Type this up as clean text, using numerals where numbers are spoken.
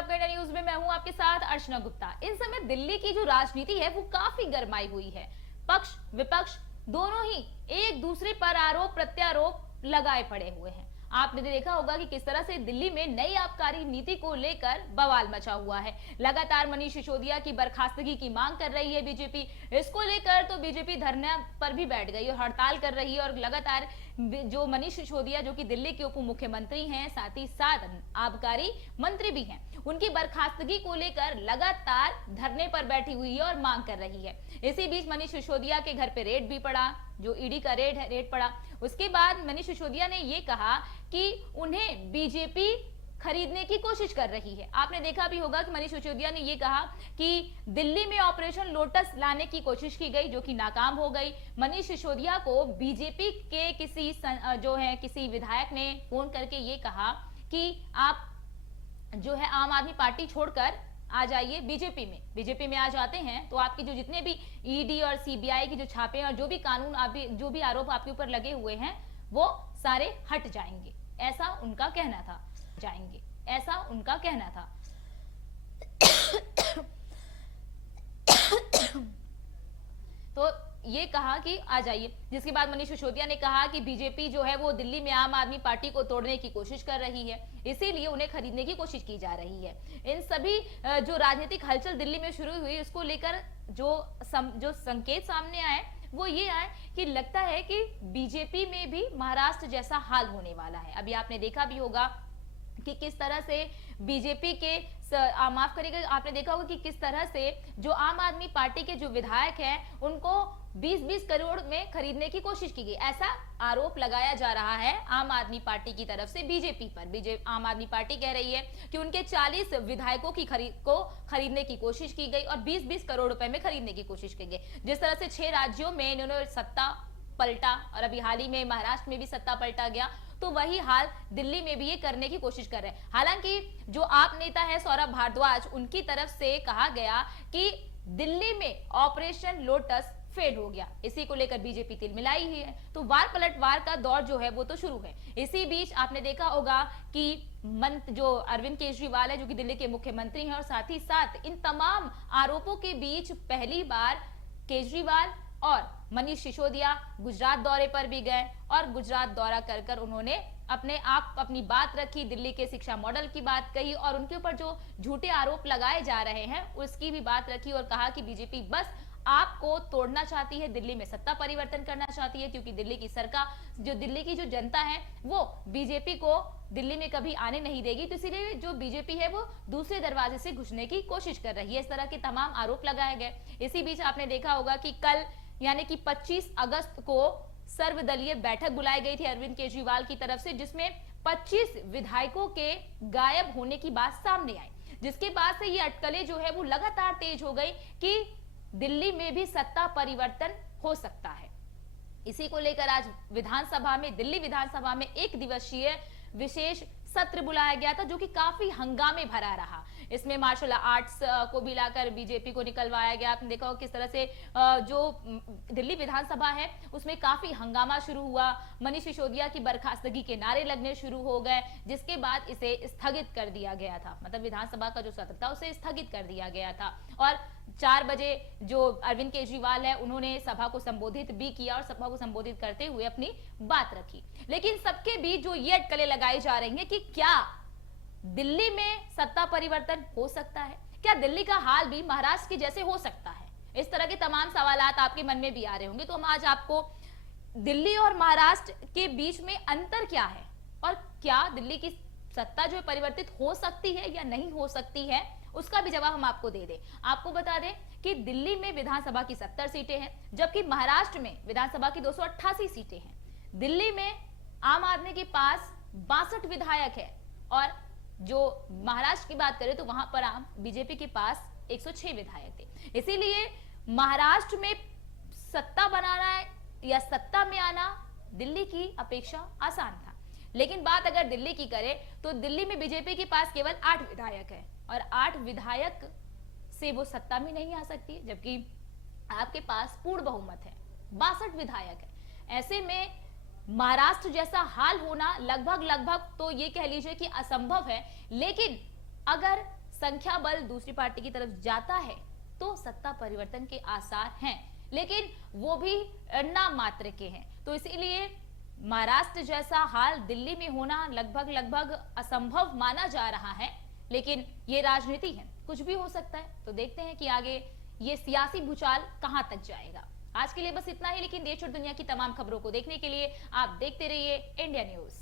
आपका India news में मैं हूं आपके साथ अर्चना गुप्ता। इन समय दिल्ली की जो राजनीति है वो काफी गरमाई हुई है। पक्ष विपक्ष दोनों ही एक दूसरे पर आरोप प्रत्यारोप लगाए पड़े हुए हैं। आपने देखा होगा कि किस तरह से दिल्ली में नई आबकारी नीति को लेकर बवाल मचा हुआ है। लगातार मनीष सिसोदिया की बर्खास्तगी की मांग कर रही है बीजेपी। इसको लेकर तो बीजेपी धरना पर भी बैठ गई और हड़ताल कर रही है और लगातार जो मनीष सिसोदिया जो कि दिल्ली के उप मुख्यमंत्री हैं, साथ ही साथ आबकारी मंत्री भी हैं, उनकी बर्खास्तगी को लेकर लगातार धरने पर बैठी हुई है और मांग कर रही है। इसी बीच मनीष सिसोदिया के घर पे रेड भी पड़ा, जो ईडी का रेड पड़ा। उसके बाद मनीष सिसोदिया ने ये कहा कि उन्हें बीजेपी खरीदने की कोशिश कर रही है। आपने देखा भी होगा कि मनीष सिसोदिया ने ये कहा कि दिल्ली में ऑपरेशन लोटस लाने की कोशिश की गई, जो कि नाकाम हो गई। मनीष सिसोदिया को बीजेपी के किसी विधायक ने फोन करके ये कहा कि आप जो है आम आदमी पार्टी छोड़कर आ जाइए बीजेपी में आ जाते हैं तो आपके जो जितने भी ईडी और सीबीआई की जो छापे और जो भी आरोप आपके ऊपर लगे हुए हैं वो सारे हट जाएंगे, ऐसा उनका कहना था। तो ये कहा कि आ जाइए, जिसके बाद मनीष सिसोदिया ने कहा कि बीजेपी जो है वो दिल्ली में आम आदमी पार्टी को तोड़ने की कोशिश कर रही है, इसीलिए उन्हें खरीदने की कोशिश की जा रही है। इन सभी जो राजनीतिक हलचल दिल्ली में शुरू हुई, उसको लेकर जो संकेत सामने आए वो ये आए कि लगता है कि बीजेपी में भी महाराष्ट्र जैसा हाल होने वाला है। अभी आपने देखा भी होगा कि किस तरह से बीजेपी के माफ करिएगा, आपने देखा होगा कि किस तरह से जो आम आदमी पार्टी के जो विधायक हैं उनको 20-20 करोड़ में खरीदने की कोशिश की गई, ऐसा आरोप लगाया जा रहा है आम आदमी पार्टी की तरफ से बीजेपी पर। आम आदमी पार्टी कह रही है कि उनके 40 विधायकों की खरीदने की कोशिश की गई और 20-20 करोड़ रुपए में खरीदने की कोशिश की गई। जिस तरह से 6 राज्यों में इन्होंने सत्ता पलटा और अभी हाल ही में महाराष्ट्र में भी सत्ता पलटा गया, तो वही हाल दिल्ली में भी ये करने की कोशिश कर रहे हैं। हालांकि जो आप नेता है सौरभ भारद्वाज, उनकी तरफ से कहा गया कि दिल्ली में ऑपरेशन लोटस फेल हो गया, इसी को लेकर बीजेपी तिलमिलाई ही है। तो वार पलटवार का दौर जो है वो तो शुरू है। इसी बीच आपने देखा होगा कि जो अरविंद केजरीवाल है, जो कि दिल्ली के मुख्यमंत्री हैं, और साथ ही साथ इन तमाम आरोपों के बीच पहली बार केजरीवाल और मनीष सिसोदिया गुजरात दौरे पर भी गए और गुजरात दौरा कर उन्होंने अपनी बात रखी, दिल्ली के शिक्षा मॉडल की बात कही और उनके ऊपर जो झूठे आरोप लगाए जा रहे हैं उसकी भी बात रखी और कहा कि बीजेपी बस आपको तोड़ना चाहती है, दिल्ली में सत्ता परिवर्तन करना चाहती है, क्योंकि दिल्ली की सरकार, जो दिल्ली की जो जनता है वो बीजेपी को दिल्ली में कभी आने नहीं देगी, तो इसीलिए जो बीजेपी है वो दूसरे दरवाजे से घुसने की कोशिश कर रही है। इस तरह के तमाम आरोप लगाए गए। इसी बीच आपने देखा होगा कि कल यानी कि 25 अगस्त को सर्वदलीय बैठक बुलाई गई थी अरविंद केजरीवाल की तरफ से, जिसमें 25 विधायकों के गायब होने की बात सामने आई, जिसके बाद से ये अटकलें जो है वो लगातार तेज हो गई कि दिल्ली में भी सत्ता परिवर्तन हो सकता है। इसी को लेकर आज दिल्ली विधानसभा में एक दिवसीय विशेष सत्र बुलाया गया था, जो कि काफी हंगामे भरा रहा। इसमें मार्शल आर्ट्स को भी लाकर बीजेपी को निकलवाया गया। आपने देखा हो किस तरह से जो दिल्ली विधानसभा है उसमें काफी हंगामा शुरू हुआ। मनीष सिसोदिया की बर्खास्तगी के नारे लगने शुरू हो गए, जिसके बाद इसे स्थगित कर दिया गया था। मतलब विधानसभा का जो सत्र था उसे स्थगित कर दिया गया था और 4 बजे जो अरविंद केजरीवाल है उन्होंने सभा को संबोधित भी किया और सभा को संबोधित करते हुए अपनी बात रखी। लेकिन सबके बीच जो ये अटकलें लगाई जा रही हैं कि क्या दिल्ली में सत्ता परिवर्तन हो सकता है, क्या दिल्ली का हाल भी महाराष्ट्र के जैसे हो सकता है, इस तरह के तमाम सवालात आपके मन में भी आ रहे होंगे। तो हम आज आपको दिल्ली और महाराष्ट्र के बीच में अंतर क्या है और क्या दिल्ली की सत्ता जो है परिवर्तित हो सकती है या नहीं हो सकती है, उसका भी जवाब हम आपको दे दें। आपको बता दें कि दिल्ली में विधानसभा की 70 सीटें हैं, जबकि महाराष्ट्र में विधानसभा की 288 सीटें हैं। दिल्ली में आम आदमी के पास 62 विधायक है और जो महाराष्ट्र की बात करें तो वहां पर बीजेपी के पास 106 विधायक थे। इसीलिए महाराष्ट्र में सत्ता बनाना या सत्ता में आना दिल्ली की अपेक्षा आसान था। लेकिन बात अगर दिल्ली की करें तो दिल्ली में बीजेपी के पास केवल 8 विधायक है और 8 विधायक से वो सत्ता में नहीं आ सकती, जबकि आपके पास पूर्ण बहुमत है, 62 विधायक है। ऐसे में महाराष्ट्र जैसा हाल होना लगभग तो ये कह लीजिए कि असंभव है। लेकिन अगर संख्या बल दूसरी पार्टी की तरफ जाता है तो सत्ता परिवर्तन के आसार हैं, लेकिन वो भी नाम मात्र के हैं। तो इसीलिए महाराष्ट्र जैसा हाल दिल्ली में होना लगभग असंभव माना जा रहा है, लेकिन ये राजनीति है, कुछ भी हो सकता है। तो देखते हैं कि आगे ये सियासी भूचाल कहां तक जाएगा। आज के लिए बस इतना ही, लेकिन देश और दुनिया की तमाम खबरों को देखने के लिए आप देखते रहिए इंडिया न्यूज।